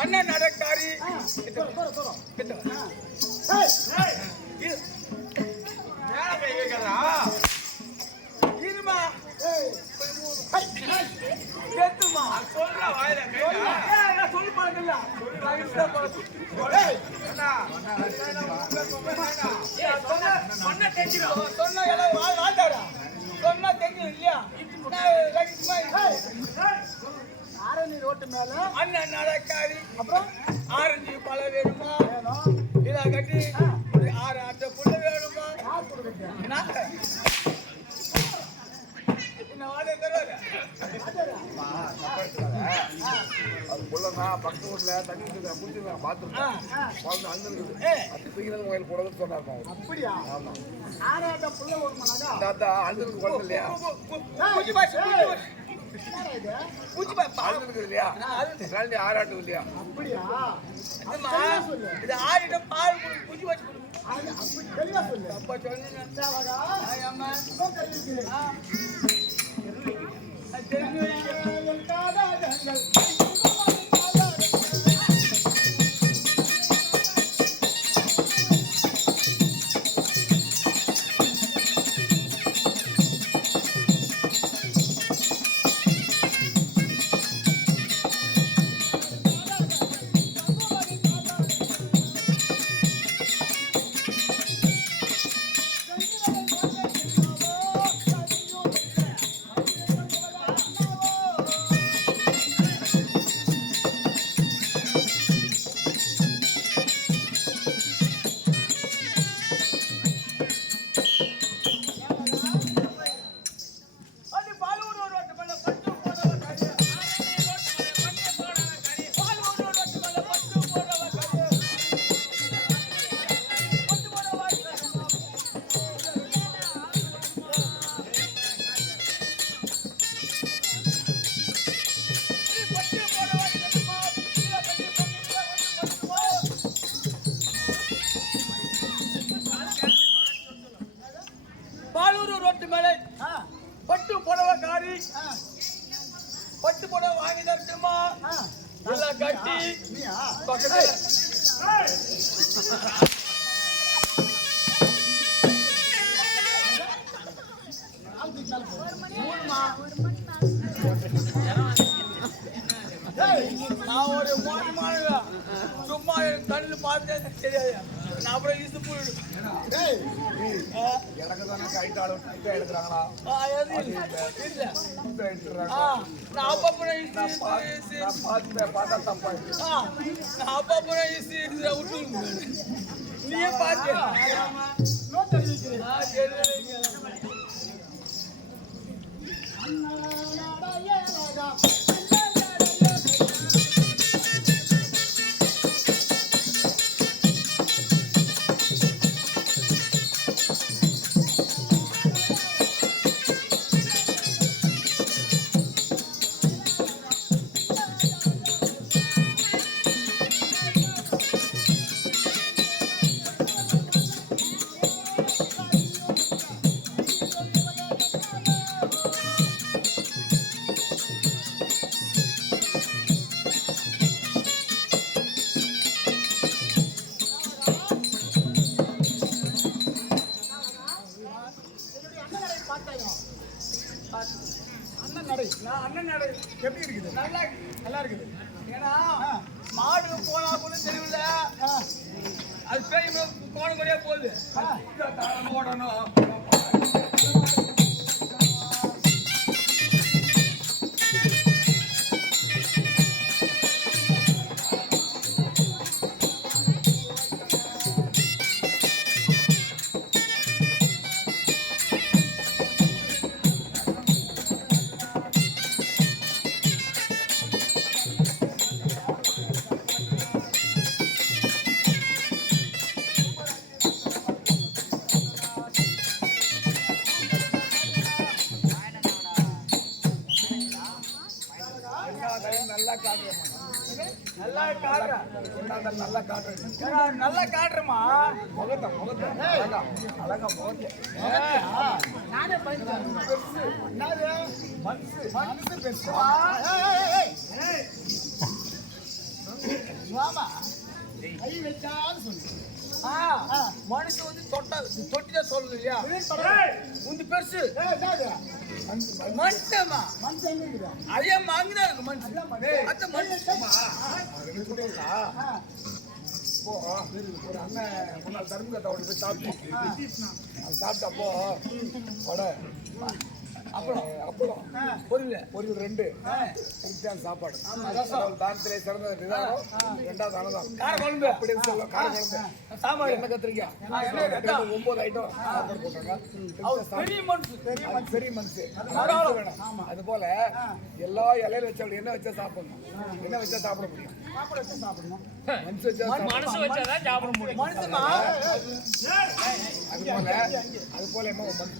அண்ணன் நடக்காரி இருமா சொல்ற வாயில சொல்லி பாருங்கல்ல சொன்ன தெரிஞ்சிடும் சொன்ன வாழ்ந்தாரா சொன்னா தெரியும் இல்லையா ஆரணி ரோட்டு மேல அண்ணன் நடக்காரி அப்புறம் ஆரஞ்சு பழம் வேணுமா இதை கட்டி 6 அட்டை புள்ள வேணுமா பக்கத்து வீட்டுல தண்ணி குடிச்சிருக்காங்க பாத்ரூம் போடுறதுன்னு சொன்னாங்க. அப்படியா? ஆமா. 6 அட்டை புள்ள வேணுமா? அண்ணனுக்கு குழந்தை இல்லையா? ஆராட்டு இல்லையா? அப்படியா? இது ஆறிடம் பால் பூச்சி வச்சு தெளிவா சொல்லு. அப்பா பட்டு புடவை வாங்கி தரட்டுமா? நல்லா கட்டி பக்கத்துல 3மா. நான் ஒரு மோசமானவன். சும்மா என் கண்ணுல பார்த்தே எனக்கு தெரியாது. நான் அப்புறம் இசு போயிடும். எனக்கு தானே கைட்டாளு எடுக்கிறாங்களா நான் அப்பப்போ பார்த்தா தப்பா நான் அப்பப்போ இசு விட்டு நீயே பார்த்து அண்ணன் நடை எப்படி இருக்குது? நல்லா இருக்குது. ஏன்னா மாடு போனா கூட தெரியல, அது பேய் போன கூடயே போகுது. ஓடணும் நல்லா காட்டுறேன். நல்லா காட்டுறேன் நல்லா காட்டுறமா முகத்தை அழகா முகத்தை நானே பெருசு என்னது மனசு பெருசு மாமா கை வச்சான்னு சொல்லு. மனுஷன் வந்து தொட்டியா சொல்லு இல்லையா? உந்து பெருசு மனுஷமா அதே மாங்குதான் இருக்கு மனுஷன். அந்த மனுஷன் ஒரு அண்ணன் முன்னாள் தர்மகத்தை அவனுக்கு போய் சாப்பிட்டப்போ வடை அப்பளம் பொரியல் 2 சாப்பாடு தானத்திலே சிறந்த நிதானம் 2வது அன்னதானம் காரக்குழம்பு அப்படி சொல்லுவோம். காரக்குழம்பு சாம்பார் எண்ணெய் கத்திரிக்காய் 9 ஐட்டம் சாப்பாடு போட்டாங்க. பெரிய மனுஷு வேணும். அது போல எல்லா இலையில வச்ச அப்படி என்ன வச்சா சாப்பிடணும், என்ன வச்சா சாப்பிட முடியும்? மனசு வச்சா சாப்பிட முடியும். அது போல என்ன மனசு